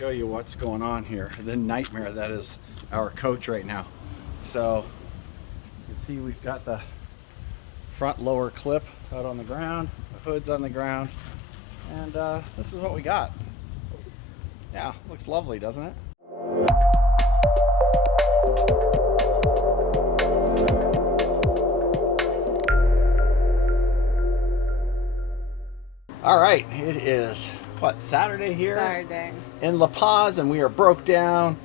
show you what's going on here, the nightmare that is our coach right now. So you can see we've got the front lower clip out on the ground, the hood's on the ground, and this is what we got. Yeah, looks lovely, doesn't it? All right, it is, what, Saturday here? Saturday. In La Paz, and we are broke down,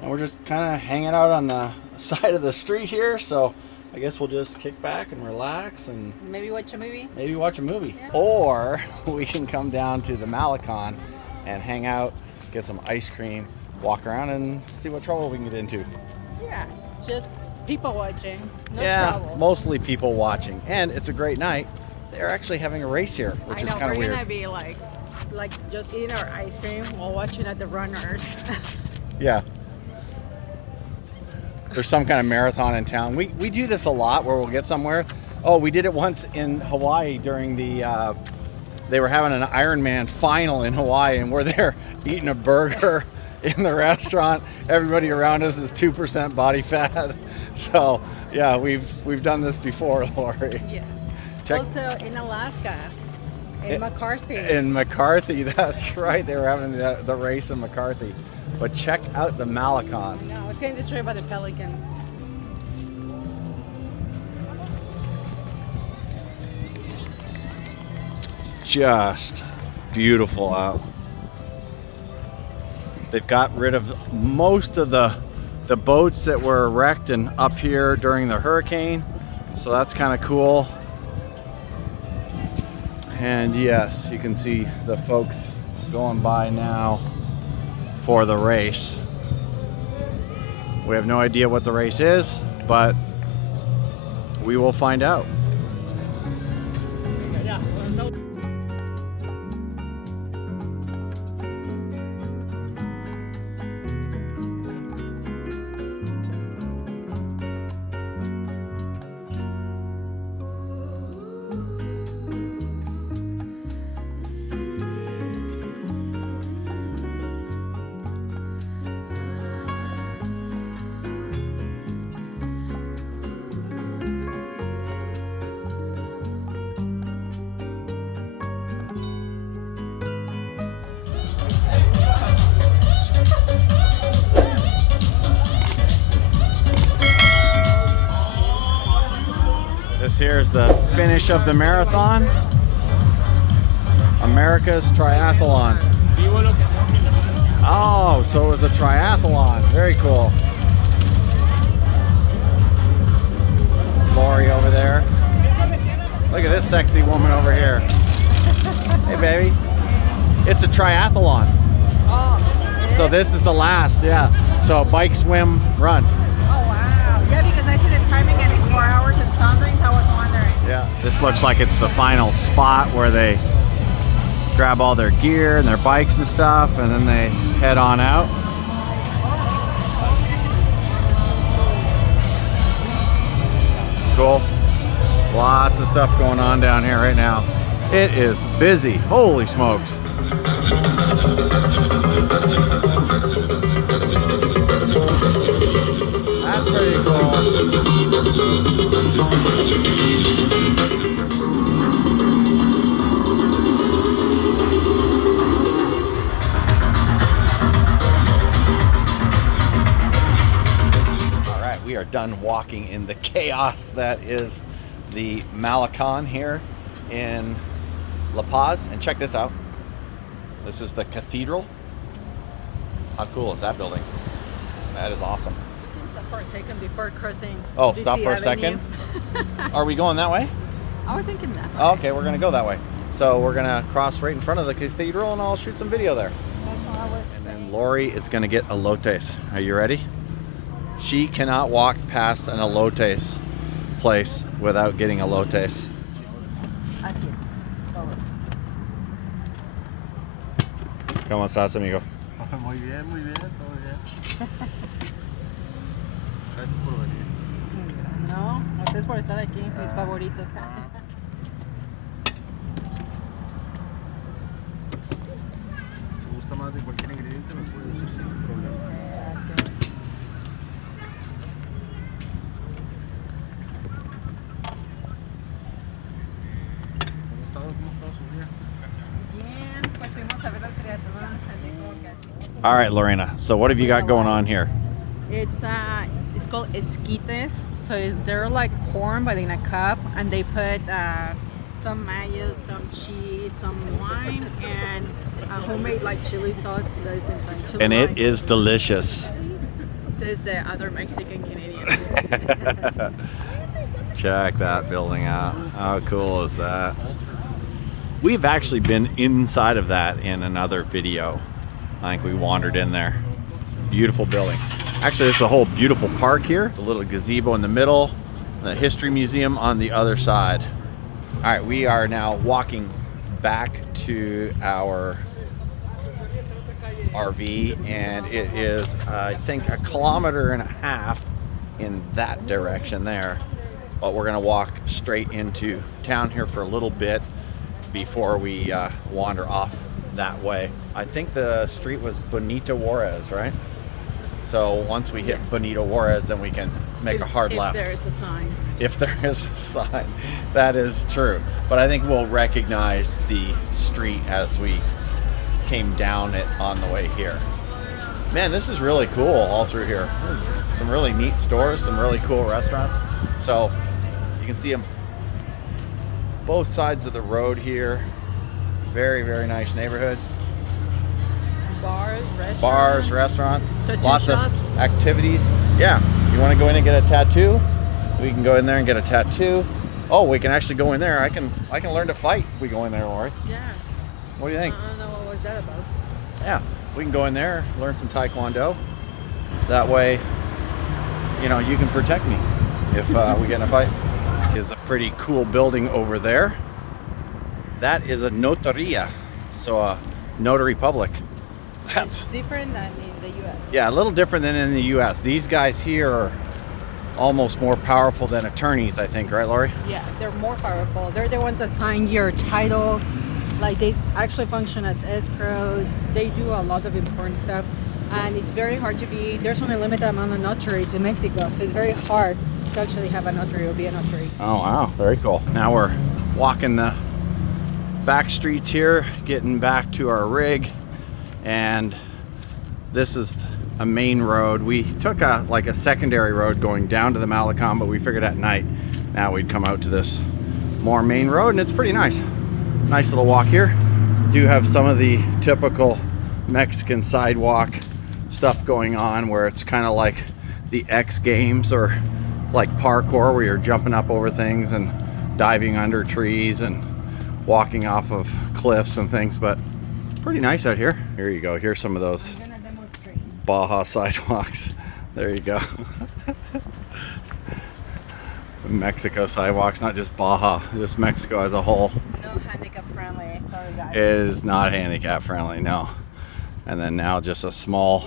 and we're just kind of hanging out on the side of the street here, so I guess we'll just kick back and relax and maybe watch a movie. Maybe watch a movie. Yeah. Or we can come down to the Malecon and hang out, get some ice cream, walk around and see what trouble we can get into. Yeah, just people watching. No yeah, trouble. Mostly people watching. And it's a great night. They're actually having a race here, which is kind of weird. We're gonna be like just eating our ice cream while watching at the runners. Yeah. There's some kind of marathon in town. We do this a lot where we'll get somewhere. Oh, we did it once in Hawaii during the, they were having an Ironman final in Hawaii, and we're there eating a burger in the restaurant. Everybody around us is 2% body fat. So yeah, we've done this before, Lori. Yes. Check. Also in Alaska, in McCarthy. In McCarthy, that's right. They were having the race in McCarthy. But check out the Malecon. I know, it's getting destroyed by the pelicans. Just beautiful out. They've got rid of most of the boats that were wrecked and up here during the hurricane. So that's kind of cool. And yes, you can see the folks going by now for the race. We have no idea what the race is, but we will find out. This here is the finish of the marathon. America's Triathlon. Oh, so it was a triathlon. Very cool. Lori over there. Look at this sexy woman over here. Hey, baby. It's a triathlon. Oh, so this is the last, yeah. So bike, swim, run. Oh, wow. Yeah, because I see the timing and it's 4 hours and something, so I was wondering. Yeah, this looks like it's the final spot where they grab all their gear and their bikes and stuff, and then they head on out. Cool. Lots of stuff going on down here right now. It is busy. Holy smokes. That's pretty cool. We are done walking in the chaos that is the Malecon here in La Paz. And check this out. This is the cathedral. How cool is that building? That is awesome. Stop for a second before crossing. Oh, DC stop for a Avenue. second? Are we going that way? I was thinking that. Oh, okay, we're going to go that way. So we're going to cross right in front of the cathedral and I'll shoot some video there. That's what I was And then saying. Lori is going to get elotes. Are you ready? She cannot walk past an elotes place without getting elotes. Así es. Todo. ¿Cómo estás, amigo? Muy bien, todo bien. Gracias por venir. No, ustedes por estar aquí, mis favoritos. Si gusta más de cualquier ingrediente, me puede All right, Lorena. So what have you got going on here? It's called esquites. So they're like corn, but in a cup, and they put some mayo, some cheese, some lime, and homemade like chili sauce that is inside. Chili And it rice. is delicious. Says the other Mexican Canadian. Check that building out. How cool is that? We've actually been inside of that in another video. I think we wandered in there. Beautiful building. Actually, this is a whole beautiful park here. The little gazebo in the middle, the history museum on the other side. All right, we are now walking back to our RV, and it is, I think, 1.5 kilometers in that direction there. But we're gonna walk straight into town here for a little bit before we wander off that way. I think the street was Benito Juarez, right? So once we hit Benito Juarez, then we can make a hard left. If there is a sign. If there is a sign, that is true. But I think we'll recognize the street as we came down it on the way here. Man, this is really cool all through here. Some really neat stores, some really cool restaurants. So you can see them both sides of the road here. Very, very nice neighborhood. Bars, restaurants, tattoo lots shops. of activities. Yeah, you want to go in and get a tattoo? We can go in there and get a tattoo. Oh, we can actually go in there. I can learn to fight if we go in there, Lori. Yeah. What do you think? I don't know what was that about. Yeah, we can go in there, learn some Taekwondo. That way, you know, you can protect me if we get in a fight. Is a pretty cool building over there. That is a notaria, so a notary public. That's Different than in the U.S. yeah, a little different than in the U.S. These guys here are almost more powerful than attorneys, I think, right, Lori? Yeah, they're more powerful. They're the ones that sign your titles. Like, they actually function as escrows. They do a lot of important stuff. And it's very hard to be, there's only a limited amount of notaries in Mexico. So it's very hard to actually have a notary or be a notary. Oh, wow. Very cool. Now we're walking the back streets here, getting back to our rig. And this is a main road. We took a secondary road going down to the Malecon, but we figured at night now we'd come out to this more main road, and it's pretty nice. Nice little walk here. Do have some of the typical Mexican sidewalk stuff going on where it's kind of like the X Games or like parkour where you're jumping up over things and diving under trees and walking off of cliffs and things, but pretty nice out here. Here you go. Here's some of those I'm gonna demonstrate. Baja sidewalks. There you go. Mexico sidewalks, not just Baja, just Mexico as a whole. No handicap friendly. Sorry, guys. It is not handicap friendly, no. And then now just a small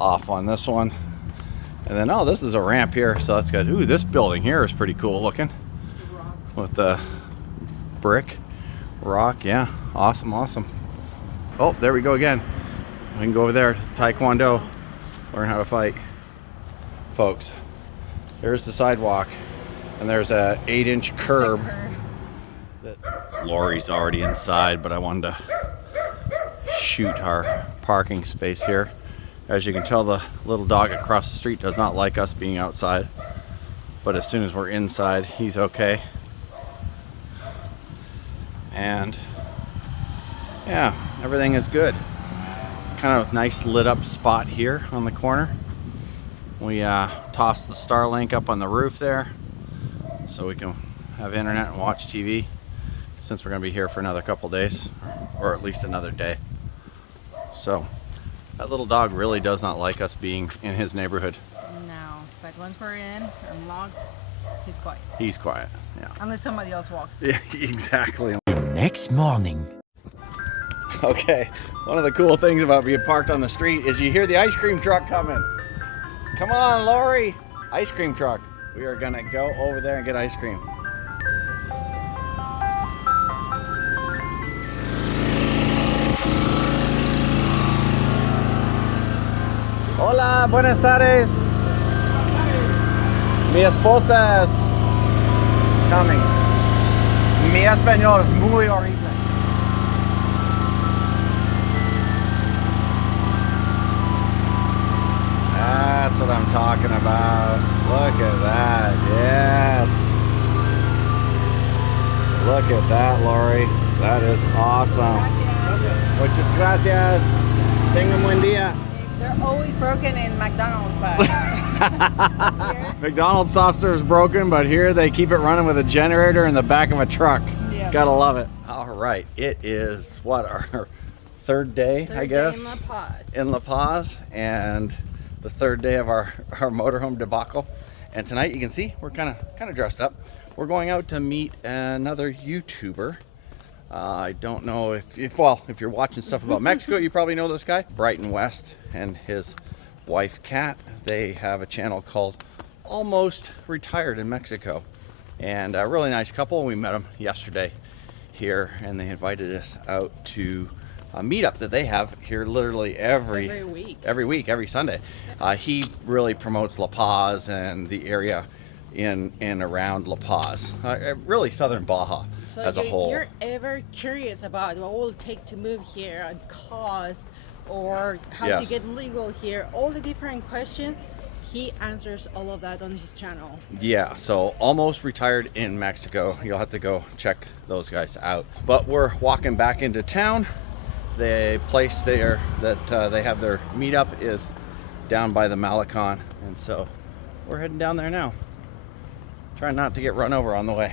off on this one. And then, oh, this is a ramp here, so that's good. Ooh, this building here is pretty cool looking. With the brick, rock, yeah. Awesome, awesome. Oh, there we go again. We can go over there, Taekwondo, learn how to fight. Folks, there's the sidewalk, and there's a 8-inch curb. Lori's already inside, but I wanted to shoot our parking space here. As you can tell, the little dog across the street does not like us being outside, but as soon as we're inside, he's okay. And yeah, everything is good. Kind of nice lit up spot here on the corner. We tossed the Starlink up on the roof there so we can have internet and watch TV since we're going to be here for another couple days, or at least another day. So that little dog really does not like us being in his neighborhood. No, but once we're in and logged, he's quiet. He's quiet, yeah. Unless somebody else walks. Yeah, exactly. Next morning. Okay, one of the cool things about being parked on the street is you hear the ice cream truck coming. Come on, Lori. Ice cream truck. We are gonna go over there and get ice cream. Hola, buenas tardes. Mi esposa es coming. Mi español es muy horrible. talking about. Look at that. Yes. Look at that, Lori. That is awesome. Muchas gracias. Tenga un buen día. They're always broken in McDonald's, but McDonald's soft serve is broken, but here they keep it running with a generator in the back of a truck. Yeah. Gotta love it. All right, it is what, our third day, I guess, in La Paz. in La Paz, and the third day of our motorhome debacle. And tonight, you can see we're kind of dressed up. We're going out to meet another YouTuber. I don't know if you're watching stuff about Mexico, you probably know this guy, Brighton West, and his wife Kat. They have a channel called Almost Retired in Mexico, and a really nice couple. We met them yesterday here, and they invited us out to a meetup that they have here literally every week, every Sunday. He really promotes La Paz and the area in and around La Paz, really southern Baja as a whole. So you're ever curious about what will it take to move here and cost, or how to get legal here, all the different questions, he answers all of that on his channel. Yeah, so Almost Retired in Mexico. You'll have to go check those guys out. But we're walking back into town. The place there that they have their meetup is down by the Malecon, and so we're heading down there now. Trying not to get run over on the way.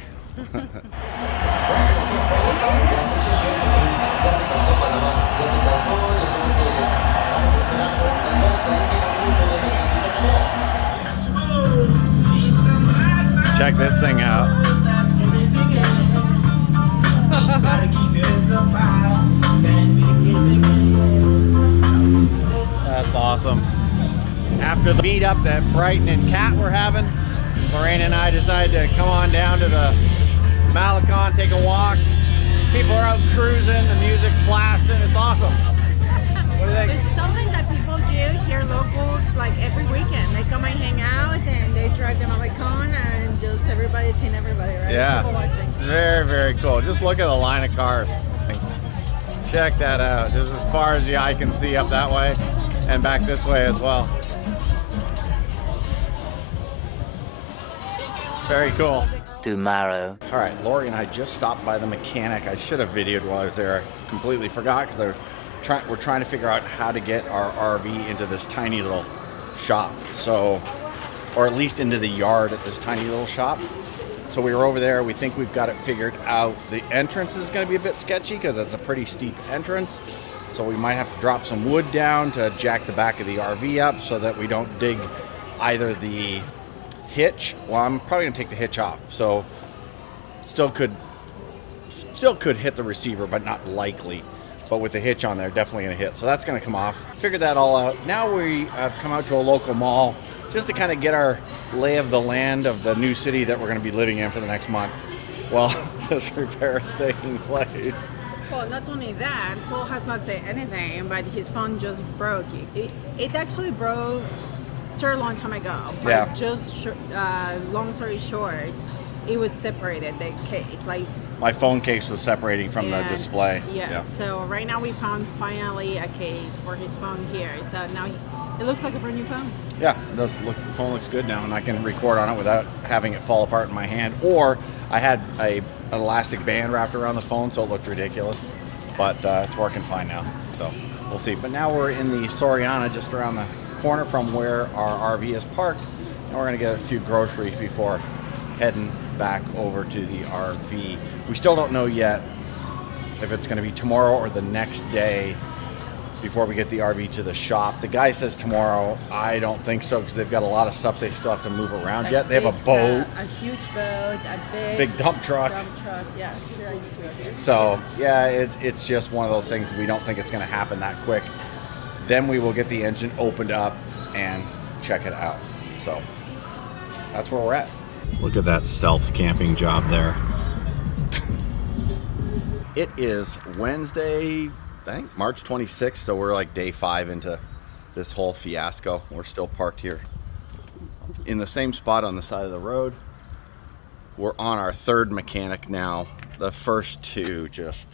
Check this thing out. That's awesome. After the meetup that Brighton and Kat were having, Lorena and I decided to come on down to the Malecon, take a walk. People are out cruising, the music's blasting, it's awesome. What do you think? It's something that people do here locals, like every weekend. They come and hang out and they drive the malecon, and just everybody's seeing everybody, right? Yeah, People watching. it's very, very cool. Just look at the line of cars. Check that out. Just as far as the eye can see up that way and back this way as well. Very cool. Tomorrow. All right, Lori and I just stopped by the mechanic. I should have videoed while I was there. I completely forgot because we're trying to figure out how to get our RV into this tiny little shop. So, or at least into the yard at this tiny little shop. So we were over there. We think we've got it figured out. The entrance is going to be a bit sketchy because it's a pretty steep entrance. So we might have to drop some wood down to jack the back of the RV up so that we don't dig either the hitch. Well, I'm probably gonna take the hitch off, so still could hit the receiver, but not likely. But with the hitch on there, definitely gonna hit. So that's gonna come off. Figured that all out. Now we have come out to a local mall just to kind of get our lay of the land of the new city that we're gonna be living in for the next month. Well, this repair is taking place. Well, not only that, Paul has not said anything, but his phone just broke. It actually broke a long time ago, but Yeah. just long story short, it was separated, the case, like My phone case was separating from the display. Yes. Yeah. So right now we found finally a case for his phone here. So now it looks like a brand new phone. Yeah, it does look. The phone looks good now, and I can record on it without having it fall apart in my hand. Or I had an elastic band wrapped around the phone, so it looked ridiculous. But it's working fine now, so we'll see. But now we're in the Soriana, just around the corner from where our RV is parked, and we're gonna get a few groceries before heading back over to the RV. We still don't know yet if it's gonna be tomorrow or the next day before we get the RV to the shop. The guy says tomorrow. I don't think so, because they've got a lot of stuff they still have to move around yet. They have a boat, a huge boat, a big dump truck. Yeah. So yeah, it's just one of those things. We don't think it's gonna happen that quick. Then we will get the engine opened up and check it out. So that's where we're at. Look at that stealth camping job there. It is Wednesday, I think March 26th, so we're like day 5 into this whole fiasco. We're still parked here in the same spot on the side of the road. We're on our third mechanic now. The first two just,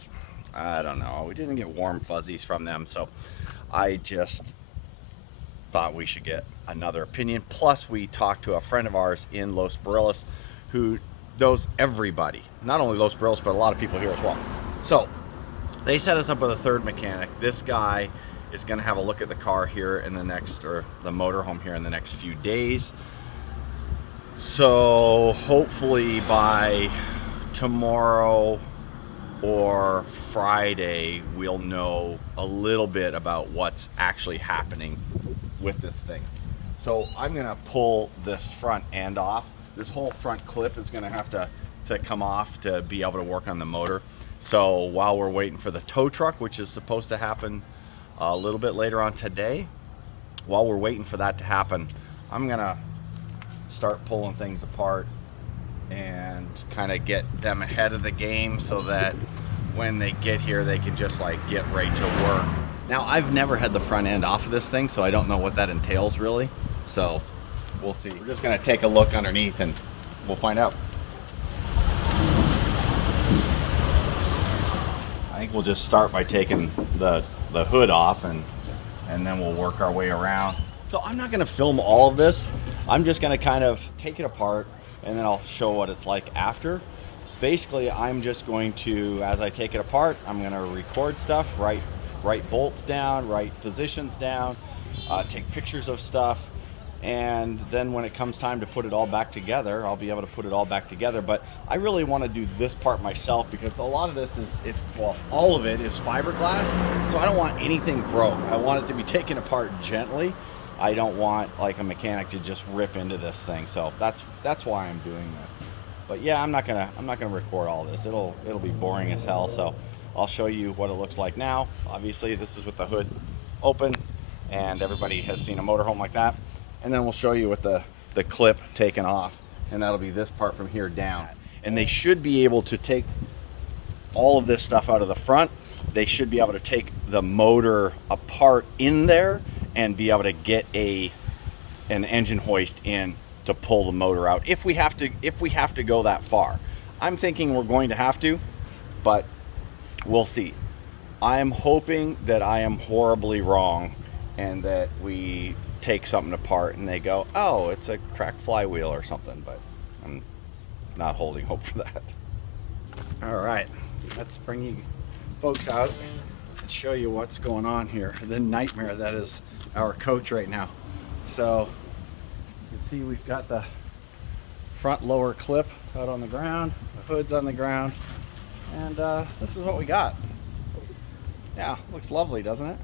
I don't know, we didn't get warm fuzzies from them, so I just thought we should get another opinion. Plus, we talked to a friend of ours in Los Barriles who knows everybody, not only Los Barriles, but a lot of people here as well. So they set us up with a third mechanic. This guy is going to have a look at the car here in the next, or the motorhome here in the next few days. So hopefully by tomorrow or Friday, we'll know a little bit about what's actually happening with this thing. So I'm gonna pull this front end off. This whole front clip is gonna have to come off to be able to work on the motor. So while we're waiting for the tow truck, which is supposed to happen a little bit later on today, while we're waiting for that to happen, I'm gonna start pulling things apart and kind of get them ahead of the game so that when they get here, they can just like get right to work. Now, I've never had the front end off of this thing, so I don't know what that entails really. So we'll see. We're just gonna take a look underneath and we'll find out. I think we'll just start by taking the hood off and then we'll work our way around. So I'm not gonna film all of this. I'm just gonna kind of take it apart and then I'll show what it's like after. Basically, I'm just going to, as I take it apart, I'm gonna record stuff, write bolts down, write positions down, take pictures of stuff, and then when it comes time to put it all back together, I'll be able to put it all back together. But I really want to do this part myself because a lot of this is, all of it is fiberglass, so I don't want anything broke. I want it to be taken apart gently. I don't want like a mechanic to just rip into this thing, so that's why I'm doing this. But yeah, I'm not gonna record all this. It'll be boring as hell. So I'll show you what it looks like now. Obviously, this is with the hood open, and everybody has seen a motorhome like that. And then we'll show you with the clip taken off, and that'll be this part from here down. And they should be able to take all of this stuff out of the front. They should be able to take the motor apart in there and be able to get an engine hoist in to pull the motor out if we have to go that far. I'm thinking we're going to have to, but we'll see. I'm hoping that I am horribly wrong and that we take something apart and they go, oh, it's a cracked flywheel or something, but I'm not holding hope for that. All right, let's bring you folks out and show you what's going on here. The nightmare that is our coach right now. So you can see we've got the front lower clip out on the ground, the hood's on the ground, and this is what we got. Yeah, looks lovely, doesn't it?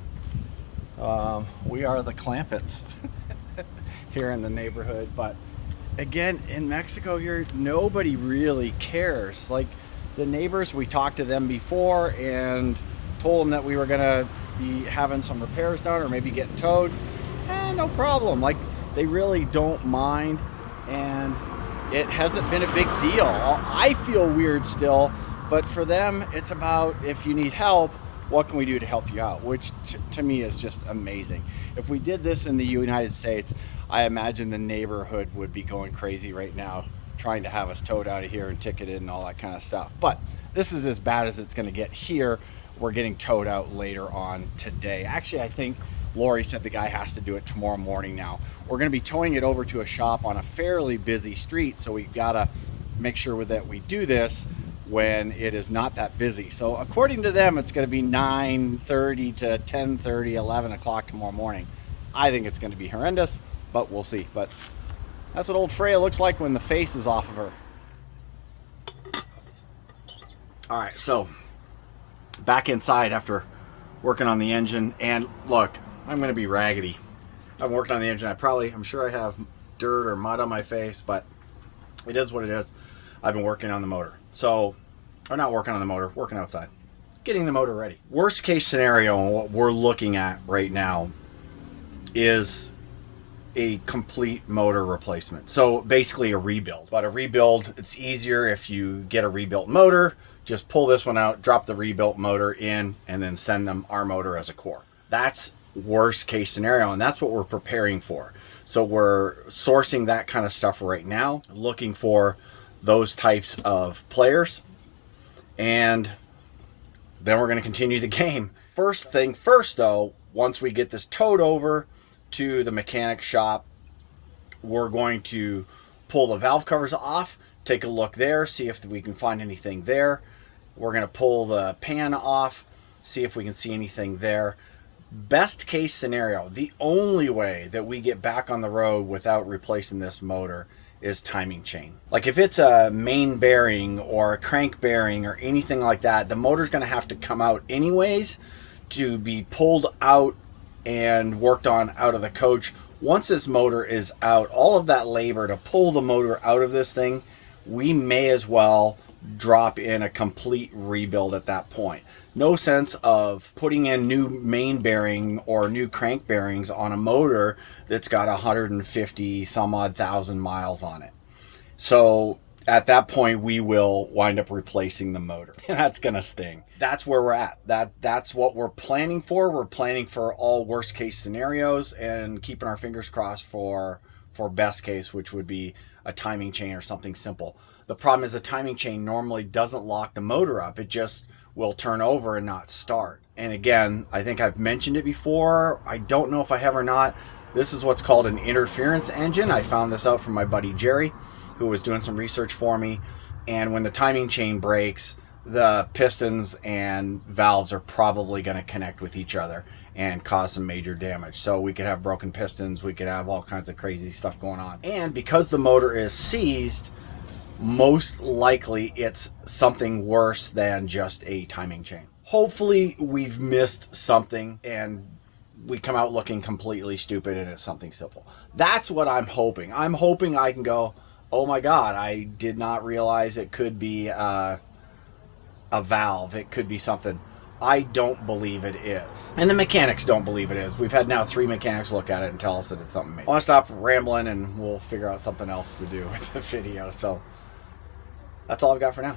We are the Clampets here in the neighborhood, but again, in Mexico here, nobody really cares. Like the neighbors, we talked to them before and told them that we were gonna be having some repairs done or maybe getting towed. No problem. Like they really don't mind, and it hasn't been a big deal. I feel weird still, but for them, it's about if you need help, what can we do to help you out? Which to me is just amazing. If we did this in the United States, I imagine the neighborhood would be going crazy right now, trying to have us towed out of here and ticketed and all that kind of stuff. But this is as bad as it's gonna get here. We're getting towed out later on today. Actually, I think Lori said the guy has to do it tomorrow morning now. We're gonna be towing it over to a shop on a fairly busy street, so we've gotta make sure that we do this when it is not that busy. So according to them, it's gonna be 9:30 to 10:30, 11 o'clock tomorrow morning. I think it's gonna be horrendous, but we'll see. But that's what old Freya looks like when the face is off of her. All right, so back inside after working on the engine, and look, I'm gonna be raggedy. I've worked on the engine. I'm sure I have dirt or mud on my face, but it is what it is. I've been working on the motor. So, or not working on the motor, working outside, getting the motor ready. Worst case scenario, and what we're looking at right now is a complete motor replacement. So basically a rebuild. But a rebuild, it's easier if you get a rebuilt motor, just pull this one out, drop the rebuilt motor in, and then send them our motor as a core. That's worst case scenario, and that's what we're preparing for. So we're sourcing that kind of stuff right now, looking for those types of players, and then we're going to continue the game. First thing first though, once we get this towed over to the mechanic shop. We're going to pull the valve covers off, take a look there, see if we can find anything there. We're going to pull the pan off, see if we can see anything there. Best case scenario, the only way that we get back on the road without replacing this motor is timing chain. Like if it's a main bearing or a crank bearing or anything like that, the motor's going to have to come out anyways to be pulled out and worked on out of the coach. Once this motor is out, all of that labor to pull the motor out of this thing, we may as well drop in a complete rebuild at that point. No sense of putting in new main bearing or new crank bearings on a motor that's got 150 some odd thousand miles on it. So at that point, we will wind up replacing the motor. And that's going to sting. That's where we're at. That's what we're planning for. We're planning for all worst case scenarios and keeping our fingers crossed for best case, which would be a timing chain or something simple. The problem is the timing chain normally doesn't lock the motor up. It just will turn over and not start. And again, I think I've mentioned it before. I don't know if I have or not. This is what's called an interference engine. I found this out from my buddy Jerry, who was doing some research for me. And when the timing chain breaks, the pistons and valves are probably going to connect with each other and cause some major damage. So we could have broken pistons, we could have all kinds of crazy stuff going on. And because the motor is seized, most likely it's something worse than just a timing chain. Hopefully we've missed something and we come out looking completely stupid and it's something simple. That's what I'm hoping. I'm hoping I can go, oh my God, I did not realize it could be a valve. It could be something. I don't believe it is. And the mechanics don't believe it is. We've had now 3 mechanics look at it and tell us that it's something major. I want to stop rambling and we'll figure out something else to do with the video. So that's all I've got for now.